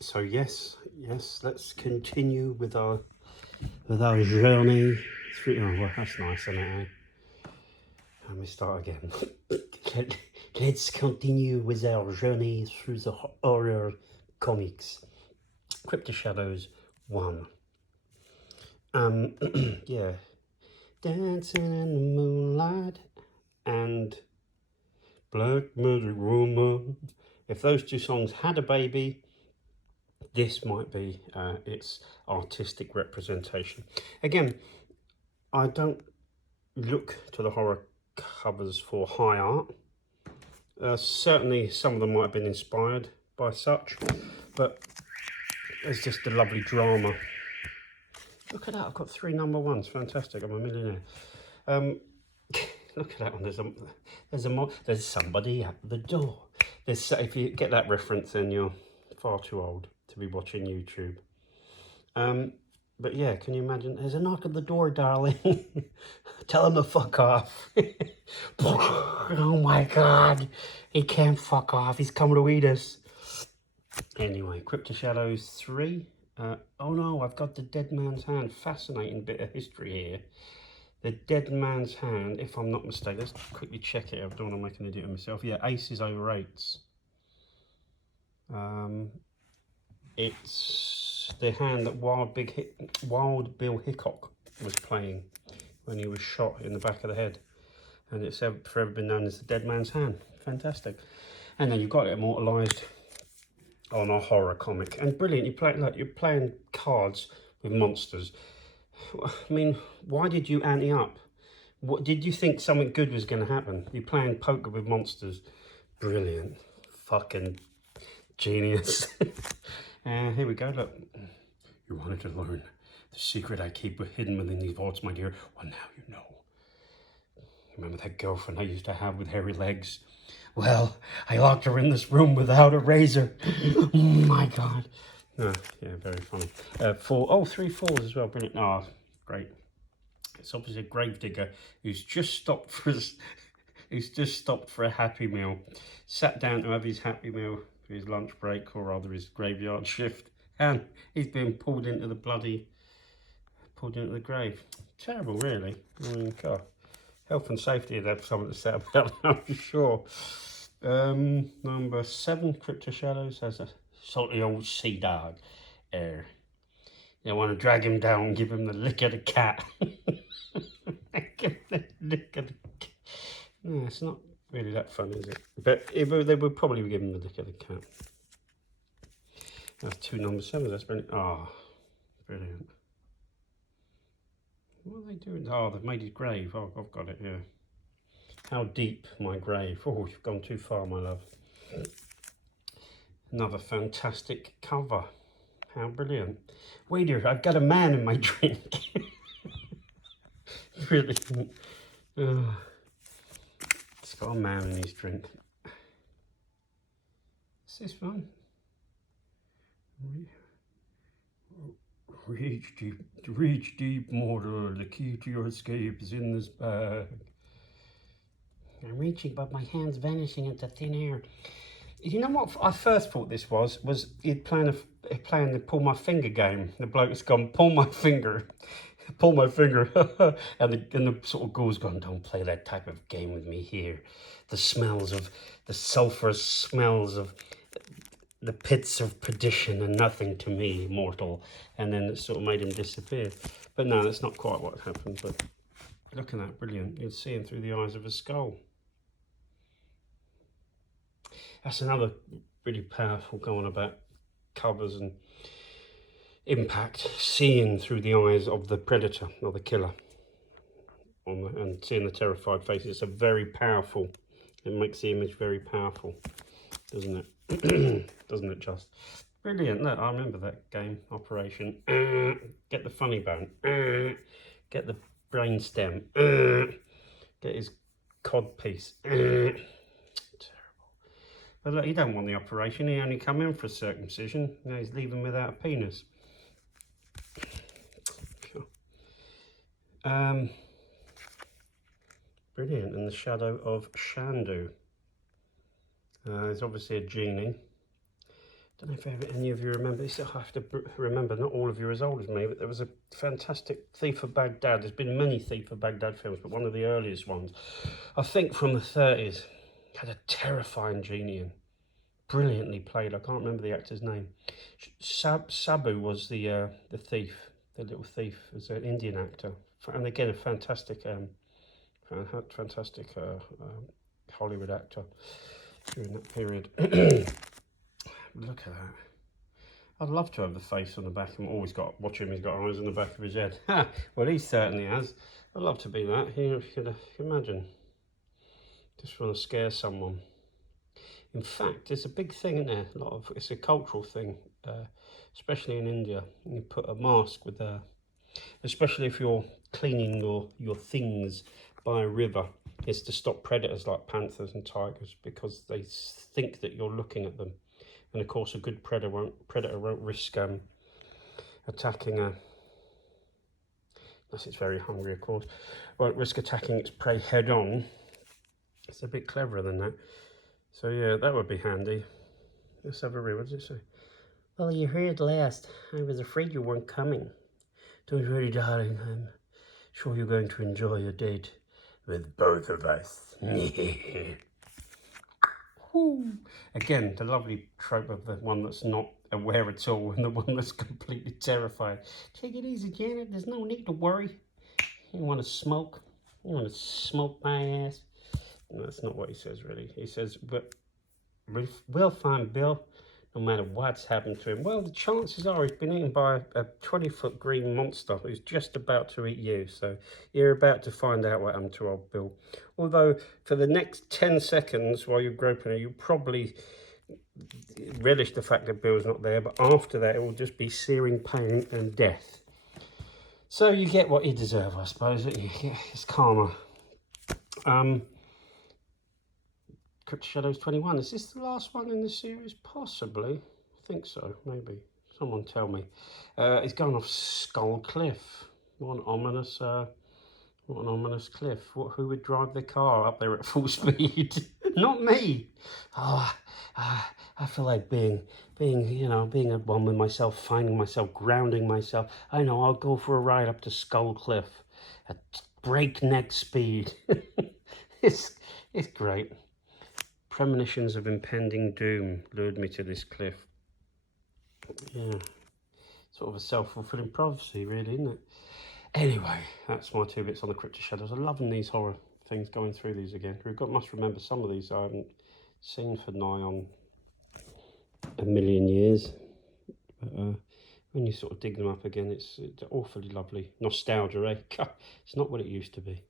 So yes, let's continue with our journey through. Oh, well, that's nice, isn't it? Eh? Let me start again. Let's continue with our journey through the horror comics. Crypt of Shadows 1. Yeah. Dancing in the moonlight and Black Magic Woman. If those two songs had a baby, this might be its artistic representation. Again, I don't look to the horror covers for high art. Certainly some of them might have been inspired by such, but there's just a lovely drama. Look at that, I've got 3 number ones, fantastic, I'm a millionaire. Look at that one, there's somebody at the door. If you get that reference, then you're far too old to be watching YouTube. But yeah, can you imagine? There's a knock at the door, darling. Tell him to fuck off. Oh my God. He can't fuck off. He's coming to eat us. Anyway, Crypt of Shadows 3. Oh no, I've got the Dead Man's Hand. Fascinating bit of history here. The Dead Man's Hand, if I'm not mistaken. Let's quickly check it. I don't want to make an idiot of myself. Yeah, aces over eights. It's the hand that Wild Bill Hickok was playing when he was shot in the back of the head, and it's forever been known as the Dead Man's Hand. Fantastic. And then you've got it immortalised on a horror comic, and brilliant. You're playing cards with monsters. I mean, why did you ante up? What did you think something good was going to happen? You're playing poker with monsters. Brilliant. Fucking genius. Here we go, look. You wanted to learn the secret I keep hidden within these vaults, my dear? Well, now you know. Remember that girlfriend I used to have with hairy legs? Well, I locked her in this room without a razor. Oh my God. Oh, yeah, very funny. 3 fours as well, brilliant. Oh, great. It's obviously a gravedigger who's just stopped for a Happy Meal. Sat down to have his Happy Meal for his lunch break, or rather his graveyard shift, and he's been pulled into the grave. Terrible, really. I mean, God, health and safety would have something to say about that, I'm sure. Number 7, Crypt of Shadows, has a salty old sea dog. They want to drag him down and give him the lick of the cat. Give him the lick of the cat. No, it's not really that fun, is it? But they would probably give him the lick of the cat. That's 2 number 7s. That's brilliant. Oh, brilliant. What are they doing? Oh, they've made his grave. Oh, I've got it, yeah. How deep, my grave. Oh, you've gone too far, my love. Another fantastic cover. How brilliant. Wait here, I've got a man in my drink. Brilliant. Oh, it's got a man in his drink. What's this one? Reach deep, mortal. The key to your escape is in this bag. I'm reaching, but my hand's vanishing into thin air. You know what I first thought this was he'd playing the pull my finger game. The bloke's gone, pull my finger, pull my finger, and the sort of ghoul's gone, don't play that type of game with me here. The sulphurous smells of the pits of perdition are nothing to me, mortal. And then it sort of made him disappear. But no, that's not quite what happened. But look at that, brilliant. You'd see him through the eyes of a skull. That's another really powerful going about covers and impact, seeing through the eyes of the predator or the killer, and seeing the terrified face. It's a very powerful, it makes the image very powerful, doesn't it? Doesn't it just? Brilliant. Look, I remember that game, Operation. Get the funny bone. Get the brain stem. Get his cod piece. Terrible. But look, he don't want the operation. He only come in for a circumcision. Now he's leaving without a penis. Brilliant. In the shadow of Shandu. There's obviously a genie. don't know if any of you remember this. I have to remember, not all of you are as old as me, but there was a fantastic Thief of Baghdad. There's been many Thief of Baghdad films, but one of the earliest ones, I think from the 30s, had a terrifying genie in. Brilliantly played. I can't remember the actor's name. Sabu was the thief, the little thief, as an Indian actor, and again a fantastic Hollywood actor during that period. Look at that. I'd love to have the face on the back. I've always got, watch him, he's got eyes on the back of his head. Well, he certainly has. I'd love to be that. You know, if you could imagine. Just want to scare someone. In fact, it's a big thing, isn't there? It's a cultural thing, especially in India. You put a mask with especially if you're cleaning your things by a river. It's to stop predators like panthers and tigers, because they think that you're looking at them. And of course, a good predator won't risk attacking unless it's very hungry, of course. Won't risk attacking its prey head on. It's a bit cleverer than that. So yeah, that would be handy. Let's have a read. What does it say? Well, you heard last. I was afraid you weren't coming. Don't worry, darling. I'm sure you're going to enjoy your date with both of us. Again, the lovely trope of the one that's not aware at all and the one that's completely terrified. Take it easy, Janet. There's no need to worry. You want to smoke? You want to smoke my ass? No, that's not what he says, really. He says, but we'll find Bill, no matter what's happened to him. Well, the chances are he's been eaten by a 20-foot green monster who's just about to eat you. So you're about to find out what happened to old Bill. Although, for the next 10 seconds while you're groping her, you probably relish the fact that Bill's not there. But after that, it will just be searing pain and death. So you get what you deserve, I suppose. It's karma. Crypt of Shadows 21. Is this the last one in the series? Possibly. I think so, maybe. Someone tell me. It's going off Skull Cliff. What an ominous cliff. Who would drive the car up there at full speed? Not me. Oh, I feel like being at one with myself, finding myself, grounding myself. I know, I'll go for a ride up to Skull Cliff at breakneck speed. It's great. Premonitions of impending doom lured me to this cliff. Yeah, sort of a self-fulfilling prophecy, really, isn't it? Anyway, that's my 2 bits on the Crypt of Shadows. I'm loving these horror things, going through these again. Must remember some of these I haven't seen for nigh on a million years. But when you sort of dig them up again, it's awfully lovely. Nostalgia, eh? It's not what it used to be.